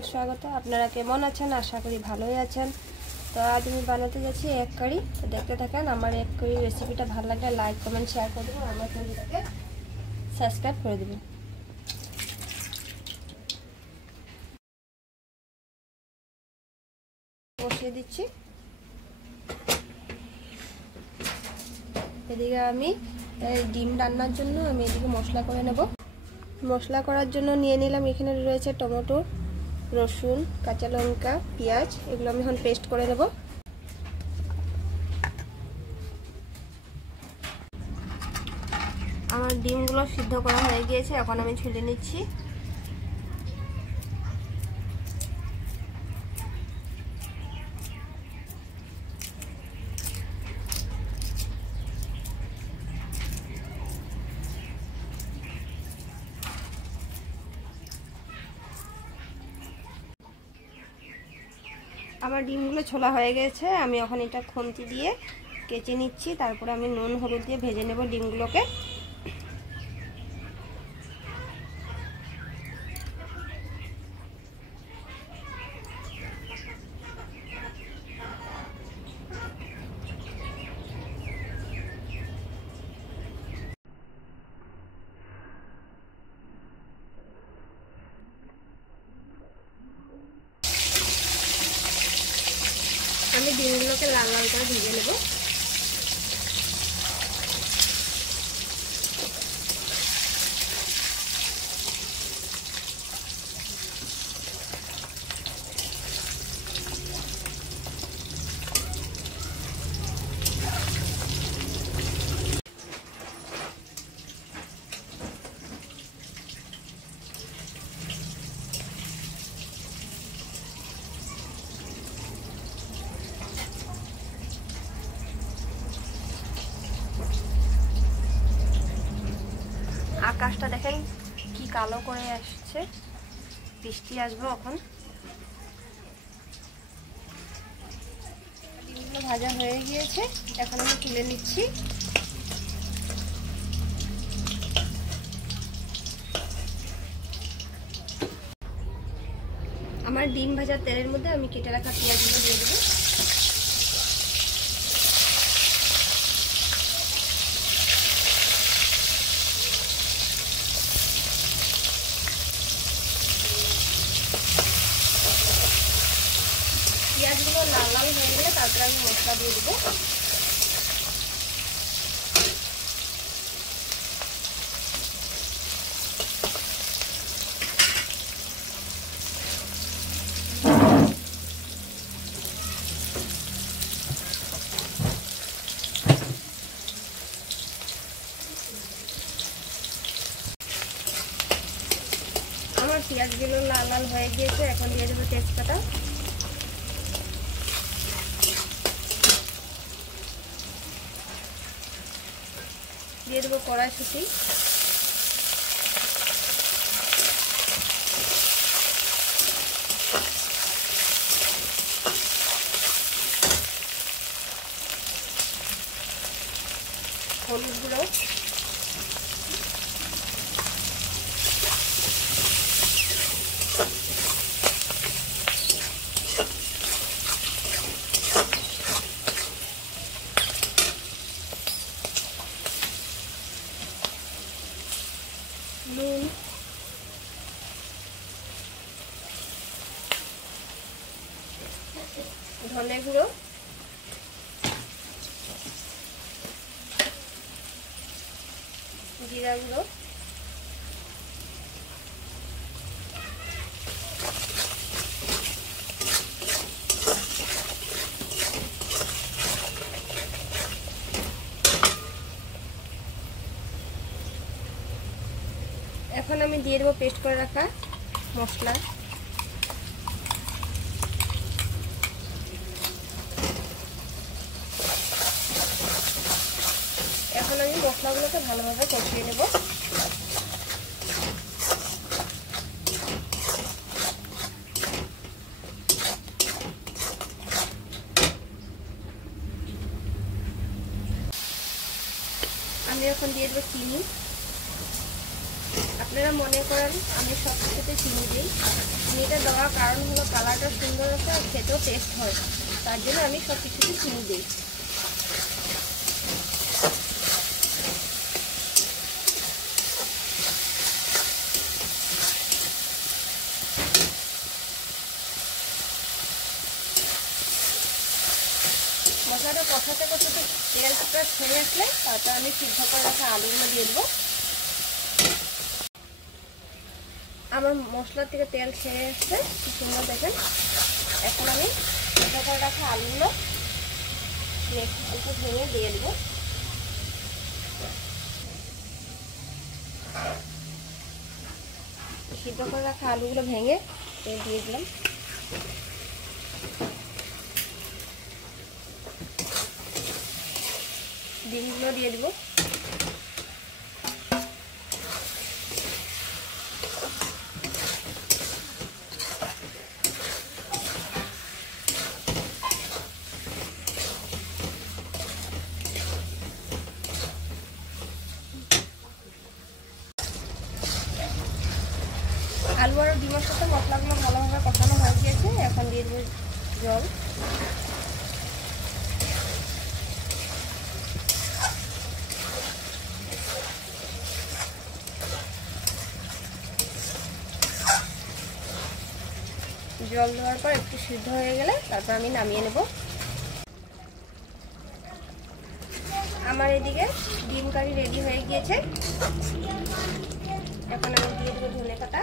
অনেক স্বাগত। আপনারা কেমন আছেন? আশা করি ভালোই আছেন। তো আজ আমি বানাতে যাচ্ছি এগ কারি। তো দেখতে থাকেন। আমার এগ কারি রেসিপিটা ভালো লাগলে লাইক কমেন্ট শেয়ার করে দেবেন, আমার চ্যানেলটাকে সাবস্ক্রাইব করে দেবেন। বসিয়ে দিচ্ছি। এদিকে আমি ডিম রান্নার জন্য আমি এদিকে মশলা করে নেব। মশলা করার জন্য নিয়ে নিলাম, এখানে রয়েছে টমেটো, রসুন, কাঁচা লঙ্কা, পেঁয়াজ, এগুলো আমি এখন পেস্ট করে নেব। আমার ডিমগুলো সিদ্ধ করা হয়ে গিয়েছে, এখন আমি ছুলে নিচ্ছি। আমার ডিমগুলো ছোলা হয়ে গেছে, আমি এখন এটা খুন্তি দিয়ে কেচে নিচ্ছি। তারপরে আমি নুন হলুদ দিয়ে ভেজে নেব ডিমগুলোকে। আমি ডিমগুলোকে লাল লাল করে ভেজে নেব। আকাশটা দেখেন কি কালো করে আসছে, বৃষ্টি আসবে এখন। ডিমগুলো ভাজা হয়ে গিয়েছে, এখন আমি তুলে নিচ্ছি। আমার ডিম ভাজার তেলের মধ্যে আমি কেটে রাখা পেঁয়াজগুলো দিয়ে দেবো। পেঁয়াজগুলো লাল লাল হয়ে গেলে তারপরে আমি মশলা দিয়ে দেবো। আমার পেঁয়াজগুলো লাল লাল হয়ে গিয়েছে, এখন দিয়ে দেবো তেজপাতা, দিয়ে দেবো কড়াইশুঁটি, হলুদ গুঁড়ো, নুন, ধনে গুঁড়ো, জিরা গুঁড়ো, এখন আমি দিয়ে দেবো পেস্ট করে রাখা মশলা। এখন আমি মশলাগুলোকে ভালোভাবে কষিয়ে নেব। আমি এখন দিয়ে দেবো চিনি। আপনারা মনে করেন আমি সব কিছুতে চিনি দিই। চিনিটা দেওয়ার কারণ হলো কালারটা সুন্দর আছে আর খেতেও টেস্ট হয়, তার জন্য আমি সব কিছুতে চিনি দিই। মশলাটা কষাতে কষাতে তেলটা ছেড়ে আসলে তারপর আমি সিদ্ধ করে রাখা আলুগুলো দিয়ে দেবো। আমার মশলা থেকে তেল ছেড়ে আসছে, কি সুন্দর দেখেন। এখন আমি সিদ্ধ করে রাখা আলুগুলো একটু ভেঙে দিয়ে দেবো। সিদ্ধ করে রাখা আলুগুলো ভেঙে তেল দিয়ে দিলাম। ডিমগুলো দিয়ে দেবো। আলু আর ডিমের সাথে মশলাগুলো ভালোভাবে কষানো হয়ে গিয়েছে। এখন দিয়ে দেবো জল। জল দেওয়ার পর একটু সিদ্ধ হয়ে গেলে তারপর আমি নামিয়ে নেব। আমার এদিকে ডিম কারি রেডি হয়ে গিয়েছে। এখন আমি দিয়ে দেবো ধনে পাতা।